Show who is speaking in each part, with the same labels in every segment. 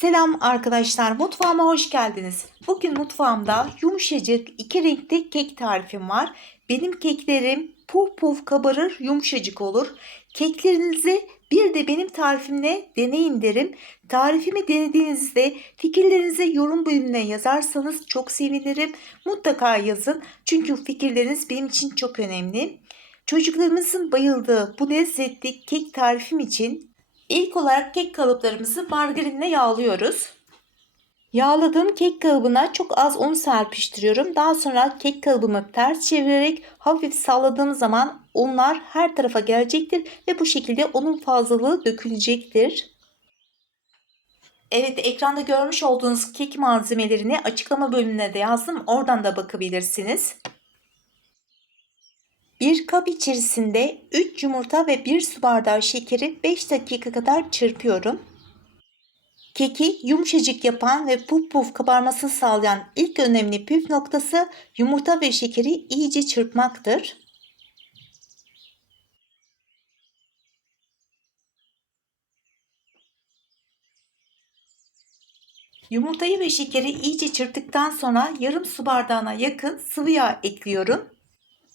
Speaker 1: Selam arkadaşlar, mutfağıma hoş geldiniz. Bugün mutfağımda yumuşacık iki renkli kek tarifim var. Benim keklerim puf puf kabarır, yumuşacık olur. Keklerinizi bir de benim tarifimle deneyin derim. Tarifimi denediğinizde fikirlerinizi yorum bölümüne yazarsanız çok sevinirim. Mutlaka yazın çünkü fikirleriniz benim için çok önemli. Çocuklarımızın bayıldığı bu lezzetli kek tarifim için İlk olarak kek kalıplarımızı margarinle yağlıyoruz. Yağladığım kek kalıbına çok az un serpiştiriyorum. Daha sonra kek kalıbımı ters çevirerek hafif salladığım zaman unlar her tarafa gelecektir ve bu şekilde unun fazlalığı dökülecektir. Evet ekranda görmüş olduğunuz kek malzemelerini açıklama bölümüne de yazdım. Oradan da bakabilirsiniz. Bir kap içerisinde 3 yumurta ve 1 su bardağı şekeri 5 dakika kadar çırpıyorum. Keki yumuşacık yapan ve puf puf kabarmasını sağlayan ilk önemli püf noktası yumurta ve şekeri iyice çırpmaktır. Yumurtayı ve şekeri iyice çırptıktan sonra yarım su bardağına yakın sıvı yağ ekliyorum.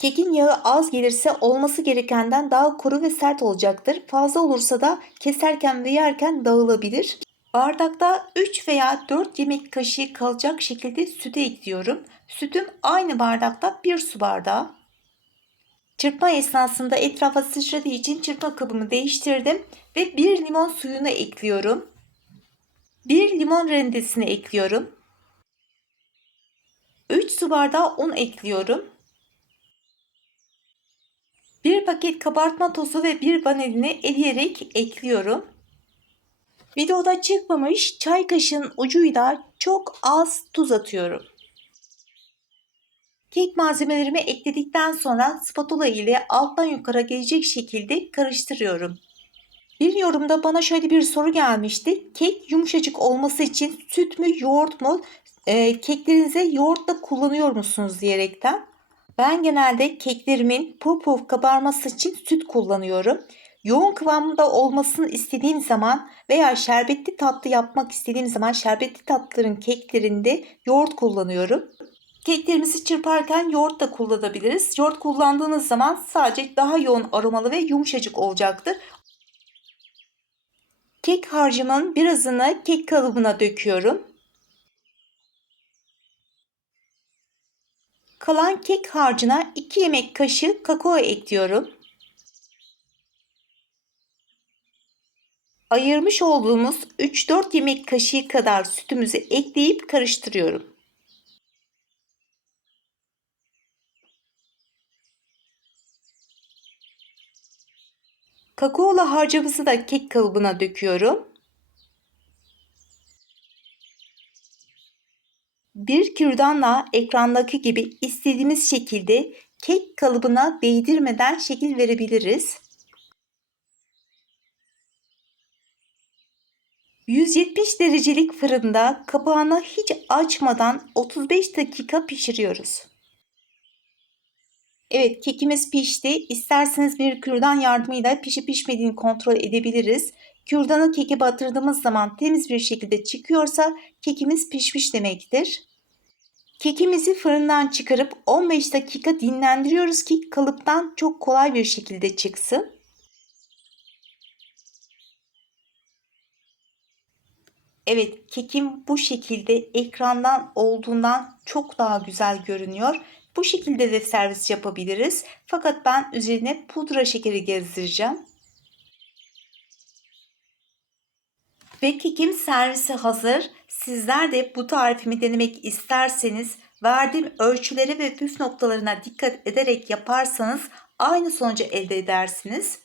Speaker 1: Kekin yağı az gelirse olması gerekenden daha kuru ve sert olacaktır. Fazla olursa da keserken ve yerken dağılabilir. Bardakta 3 veya 4 yemek kaşığı kalacak şekilde sütü ekliyorum. Sütüm aynı bardakta 1 su bardağı. Çırpma esnasında etrafa sıçradığı için çırpma kabımı değiştirdim ve 1 limon suyunu ekliyorum. 1 limon rendesini ekliyorum. 3 su bardağı un ekliyorum. 1 paket kabartma tozu ve 1 vanilini eleyerek ekliyorum. Videoda çıkmamış çay kaşığının ucuyla çok az tuz atıyorum. Kek malzemelerimi ekledikten sonra spatula ile alttan yukarı gelecek şekilde karıştırıyorum. Bir yorumda bana şöyle bir soru gelmişti. Kek yumuşacık olması için süt mü yoğurt mu e, keklerinize yoğurtla kullanıyor musunuz diyerekten. Ben genelde keklerimin puf puf kabarması için süt kullanıyorum. Yoğun kıvamda olmasını istediğim zaman veya şerbetli tatlı yapmak istediğim zaman şerbetli tatlıların keklerinde yoğurt kullanıyorum. Keklerimizi çırparken yoğurt da kullanabiliriz. Yoğurt kullandığınız zaman sadece daha yoğun aromalı ve yumuşacık olacaktır. Kek harcımın birazını kek kalıbına döküyorum. Kalan kek harcına 2 yemek kaşığı kakao ekliyorum. Ayırmış olduğumuz 3-4 yemek kaşığı kadar sütümüzü ekleyip karıştırıyorum. Kakaolu harcımızı da kek kalıbına döküyorum. Bir kürdanla ekrandaki gibi istediğimiz şekilde kek kalıbına değdirmeden şekil verebiliriz. 170 derecelik fırında kapağını hiç açmadan 35 dakika pişiriyoruz. Evet kekimiz pişti. İsterseniz bir kürdan yardımıyla pişip pişmediğini kontrol edebiliriz. Kürdanı keke batırdığımız zaman temiz bir şekilde çıkıyorsa kekimiz pişmiş demektir. Kekimizi fırından çıkarıp 15 dakika dinlendiriyoruz ki kalıptan çok kolay bir şekilde çıksın. Evet kekim bu şekilde ekrandan olduğundan çok daha güzel görünüyor. Bu şekilde de servis yapabiliriz. Fakat ben üzerine pudra şekeri gezdireceğim. Ve kekim servisi hazır. Sizler de bu tarifimi denemek isterseniz verdiğim ölçülere ve püf noktalarına dikkat ederek yaparsanız aynı sonucu elde edersiniz.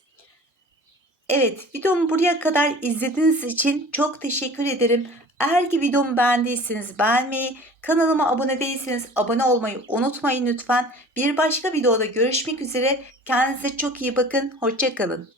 Speaker 1: Evet videomu buraya kadar izlediğiniz için çok teşekkür ederim. Eğer ki videomu beğendiyseniz beğenmeyi, kanalıma abone değilseniz abone olmayı unutmayın lütfen. Bir başka videoda görüşmek üzere. Kendinize çok iyi bakın. Hoşçakalın.